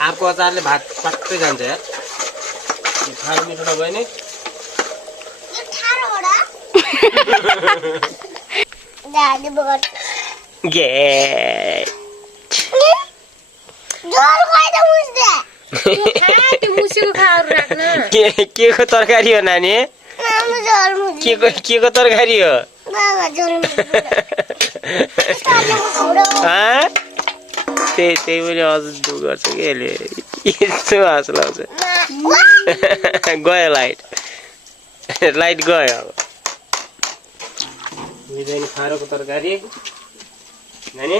आँपको अचारले भात पक्कै जान्छ यार। खानु मिठो नभए नि के को तरकारी हो नानी? के को तरकारी हो? त्यही पनि अझ दुख गर्छ कि यसले। यस्तो हाँस लाउँछ। गयो लाइट गयो। अब फारोको तरकारी नानी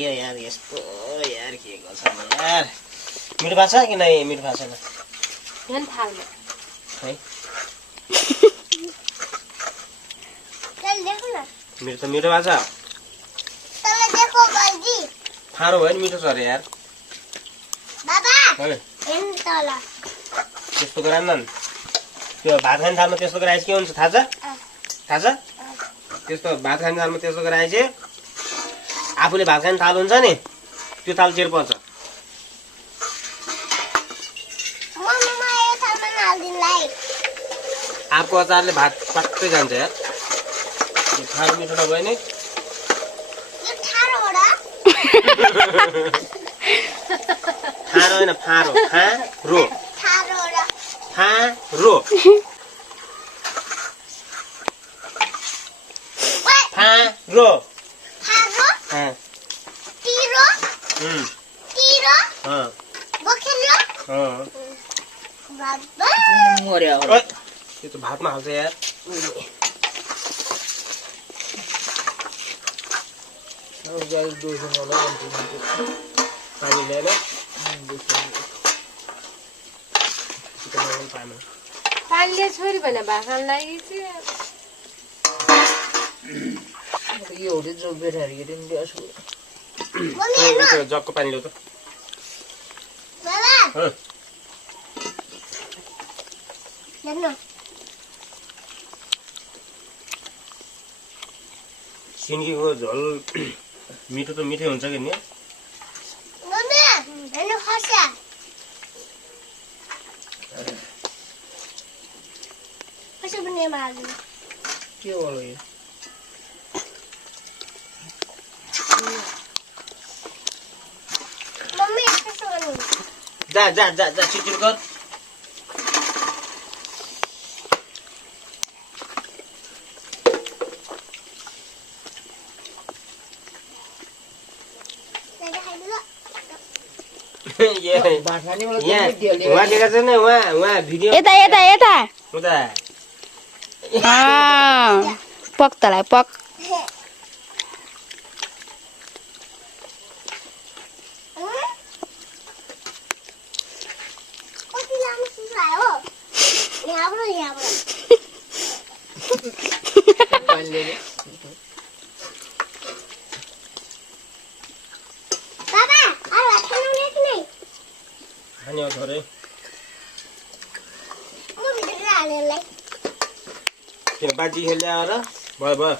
यो यार यस्तो यार के गर्छ यार। मिठो भएको छ कि नै? मिठो भएको छैन है? मिठो त मिठो भएको छ। फारो भयो नि मिठो छ अरे यार। त्यस्तो गराएन नि त्यो भात खाने थालमा त्यस्तो गराएपछि के हुन्छ थाहा छ? त्यस्तो भात खाने थालमा त्यस्तो गराएपछि आफूले भात खाने थाल हुन्छ नि त्यो थाल चेर पर्छ। आँपको अचारले भात पक्कै जान्छ यार। फारो मिठो नभए नि फारो होइन फारो। फारो फारो फारो त्यो त भातमा हाल्छ यार। पानी ल्याएर पानीले छोरी भने भात खान लागि यो होटे जो बेरारी हेरि नि ल्याछु। जगको पानी ल्याउ त। सिन्कीको झोल मिठो त मिठै हुन्छ कि नि? के होला यो? जा जा जा जा छिटो कर। वहाँ देखा छ नि वहाँ भिडियो यता यता यता उता पक तलाई पक। खाने थोरै किन बाजी खेल्यो र भयो भयो